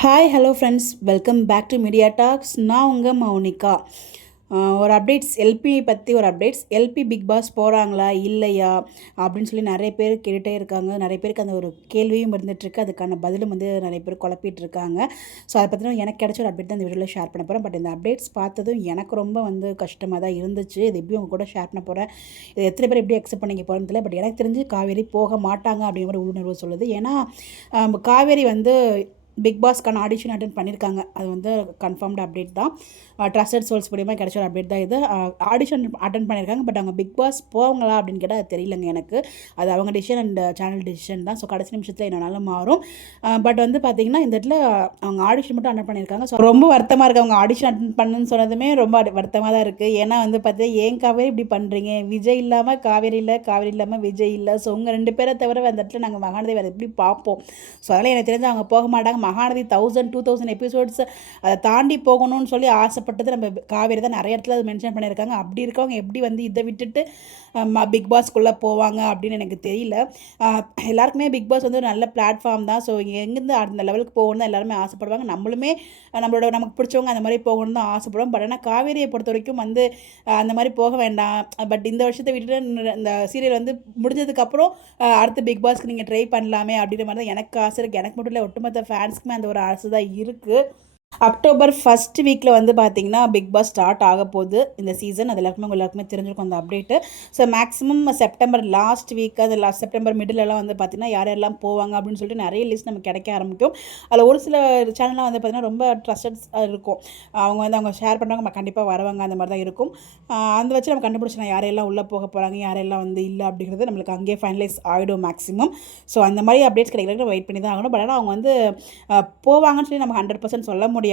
Hi hello friends, welcome back to Media Talks. நான் உங்கள் மௌனிகா. ஒரு அப்டேட்ஸ் எல்பி பற்றி ஒரு அப்டேட்ஸ். எல்பி பிக் பாஸ் போகிறாங்களா இல்லையா அப்படின்னு சொல்லி நிறைய பேர் கேட்டுகிட்டே இருக்காங்க. நிறைய பேருக்கு அந்த ஒரு கேள்வியும் இருந்துகிட்ருக்கு. அதுக்கான பதிலும் வந்து நிறைய பேர் குழப்பிட்டு இருக்காங்க. ஸோ அதை பற்றின எனக்கு கிடைச்ச ஒரு அப்டேட் தான் இந்த வீடியோவில் ஷேர் பண்ண போகிறேன். பட் இந்த அப்டேட்ஸ் பார்த்ததும் எனக்கு ரொம்ப வந்து கஷ்டமாக தான் இருந்துச்சு. இது எப்படி உங்கள் கூட ஷேர் பண்ண போகிறேன், இது எத்தனை பேர் எப்படி அக்செப்ட் பண்ணிக்க போகிறேன்னு தெரியல. பட் எனக்கு தெரிஞ்சு காவேரி போக மாட்டாங்க அப்படிங்கிற மாதிரி உள்ளுணர்வு சொல்லுது. ஏன்னா காவேரி வந்து பிக் பாஸ்க்கான ஆடிஷன் அட்டன் பண்ணியிருக்காங்க. அது வந்து கன்ஃபார்ம்டு அப்டேட் தான். ட்ரஸ்டட் சோர்ஸ் மூலிமா கிடைச்ச ஒரு அப்டேட் தான் இது. ஆடிஷன் அட்டன் பண்ணியிருக்காங்க. பட் அவங்க பிக் பாஸ் போவாங்களா அப்படின்னு கேட்டால் அது தெரியலங்க எனக்கு. அது அவங்க டிசிஷன் அண்ட் சேனல் டிசிஷன் தான். ஸோ கடைசி நிமிஷத்தில் என்னனாலும் மாறும். பட் வந்து பார்த்திங்கன்னா இந்த இடத்துல அவங்க ஆடிஷன் மட்டும் அட்டன் பண்ணியிருக்காங்க. ஸோ ரொம்ப வருத்தமாக இருக்குது. அவங்க ஆடிஷன் அட்டன் பண்ணுன்னு சொன்னதுமே ரொம்ப வருத்தமாக தான் இருக்குது. ஏன்னா வந்து பார்த்தீங்கன்னா ஏன் காவேரி இப்படி பண்ணுறீங்க, விஜய் இல்லாமல் காவேரி இல்லை, காவேரி இல்லாமல் விஜய் இல்லை. ஸோ உங்கள் 2 பேரை தவிர அந்த இடத்துல நாங்கள் மகாநதி வேறு எப்படி பார்ப்போம். ஸோ அதனால் எனக்கு தெரிஞ்சு அவங்க போக மாட்டாங்க. மகாநதி 1000-2000 எபிசோட்ஸ் அதை தாண்டி போகணும்னு சொல்லி ஆசைப்பட்டது நம்ம காவேரி தான். நிறைய இடத்துல அது மென்ஷன் பண்ணியிருக்காங்க. அப்படி இருக்கவங்க எப்படி வந்து இதை விட்டுட்டு பிக் பாஸ்க்குள்ளே போவாங்க அப்படின்னு எனக்கு தெரியல. எல்லாருக்குமே பிக் பாஸ் வந்து ஒரு நல்ல பிளாட்ஃபார்ம் தான். ஸோ எங்கேருந்து அந்த லெவலுக்கு போகணும்னு தான் எல்லாருமே ஆசைப்படுவாங்க. நம்மளுமே நமக்கு பிடிச்சவங்க அந்த மாதிரி போகணும்னு தான் ஆசைப்படுவோம். பட் ஆனால் காவேரியை பொறுத்த வரைக்கும் வந்து அந்த மாதிரி போக வேண்டாம். பட் இந்த வருஷத்தை விட்டுட்டு இந்த சீரியல் வந்து முடிஞ்சதுக்கப்புறம் அடுத்த பிக் பாஸ்க்கு நீங்கள் ட்ரை பண்ணலாமே அப்படின்ற மாதிரி தான் எனக்கு ஆசை இருக்குது. எனக்கு மட்டும் இல்லை, ஒட்டுமொத்த ஃபேன்ஸ்க்குமே அந்த ஒரு ஆசை தான் இருக்குது. அக்டோபர் 1st வீக்கில் வந்து பார்த்திங்கன்னா பிக் பாஸ் ஸ்டார்ட் ஆக போகுது இந்த சீசன். அது எல்லாருக்குமே தெரிஞ்சிருக்கும் அந்த update. So maximum September last week, அது செப்டம்பர் மிடிலெலாம் வந்து பார்த்திங்கன்னா யாரெல்லாம் போவாங்க அப்படின்னு சொல்லிட்டு நிறைய லிஸ்ட் நமக்கு கிடைக்க ஆரம்பிக்கும். அதில் ஒரு சில சேனல்லாம் வந்து பார்த்திங்கன்னா ரொம்ப ட்ரஸ்டட் இருக்கும். அவங்க ஷேர் பண்ணுறாங்க, கண்டிப்பாக வரவங்க அந்த மாதிரி தான் இருக்கும். அந்த வச்சு நம்ம கண்டுபிடிச்சோம் யாரெல்லாம் உள்ளே போக போகிறாங்க, யாரெல்லாம் வந்து இல்லை அப்படிங்கிறது நம்மளுக்கு அங்கேயே ஃபைனலைஸ் ஆகிடும் மேக்ஸிமம். ஸோ அந்த மாதிரி அப்டேட்ஸ் கிடைக்கிறதுக்கு வெயிட் பண்ணி தான் ஆகணும். பட் ஆனால் அவங்க வந்து போவாங்கன்னு சொல்லி நம்ம 100% சொல்ல முடியாது.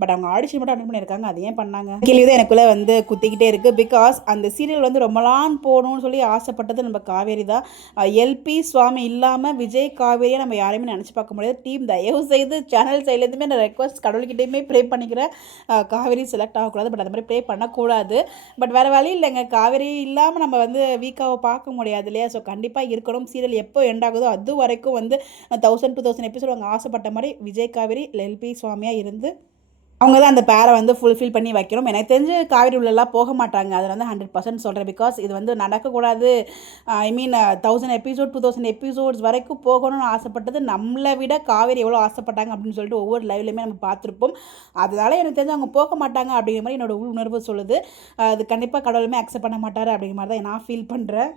பட் அவங்க ஆடிஷன் மட்டும் அட்டன் பண்ணியிருக்காங்க. அது ஏன் பண்ணாங்க கேள்வி தான் எனக்குள்ளே வந்து குத்திக்கிட்டே இருக்குது. பிகாஸ் அந்த சீரியல் வந்து ரொம்ப நாள் போகணும்னு சொல்லி ஆசைப்பட்டது நம்ம காவேரி தான். எல்பி சுவாமி இல்லாமல் விஜய் காவேரியை நம்ம யாரையுமே நினச்சி பார்க்க முடியாது. டீம் தயவு செய்து சேனல் சைட்லேருந்துமே நான் ரெக்வஸ்ட் கடவுள்கிட்டையுமே ப்ரே பண்ணிக்கிறேன், காவேரி செலக்ட் ஆகக்கூடாது. பட் அந்த மாதிரி ப்ரே பண்ணக்கூடாது. பட் வேறு வழி இல்லைங்க, காவேரி இல்லாமல் நம்ம வந்து வீக்காவை பார்க்க முடியாது இல்லையா. ஸோ கண்டிப்பாக இருக்கணும். சீரியல் எப்போ எண்ட் ஆகுதோ அது வரைக்கும் வந்து 1000-2000 எபிசோடு அவங்க ஆசைப்பட்ட மாதிரி விஜய் காவேரி எல்பி சுவாமியாக இருந்து அவங்க தான் அந்த பேரை வந்து ஃபுல்ஃபில் பண்ணி வைக்கணும். எனக்கு தெரிஞ்சு காவேரி உள்ளெல்லாம் போக மாட்டாங்க. அதில் வந்து 100% சொல்கிறேன். பிகாஸ் இது வந்து நடக்கக்கூடாது. ஐ மீன் 1000 எபிசோட் 2000 எபிசோட்ஸ் வரைக்கும் போகணும்னு ஆசைப்பட்டது நம்மளை விட காவேரி எவ்வளோ ஆசைப்பட்டாங்க அப்படின்னு சொல்லிட்டு ஒவ்வொரு லைவ்லையுமே நம்ம பார்த்துருப்போம். அதனால் எனக்கு தெரிஞ்சு அவங்க போக மாட்டாங்க அப்படிங்கிற மாதிரி என்னோடய உணர்வு சொல்லுது. அது கண்டிப்பாக கடவுளுமே அக்செப்ட் பண்ண மாட்டார் அப்படிங்கிற மாதிரி தான் நான் ஃபீல் பண்ணுறேன்.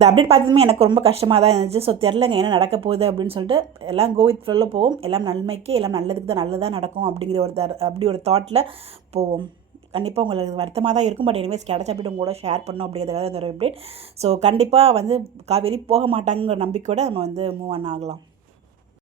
இந்த அப்டேட் பார்த்ததுமே எனக்கு ரொம்ப கஷ்டமாக தான் இருந்துச்சு. ஸோ தெரிலங்க என்ன நடக்க போகுது அப்படின்னு சொல்லிட்டு. எல்லாம் கோ வித் ஃப்ளோவில் போவோம். எல்லாம் நன்மைக்கு, எல்லாம் நல்லதுக்கு தான், நல்லதாக நடக்கும் அப்படிங்கிற அப்படி ஒரு தாட்டில் போவோம். கண்டிப்பாக உங்களுக்கு வருத்தமாக தான் இருக்கும். பட் எனிவேஸ் கிடைச்ச அப்டேட் உங்களோட ஷேர் பண்ணணும் அப்படிங்கிறதுக்காக இந்த ஒரு அப்டேட். ஸோ கண்டிப்பாக வந்து காவேரி போக மாட்டாங்கிற நம்பிக்கையோடு நம்ம வந்து மூவ் ஆன் ஆகலாம்.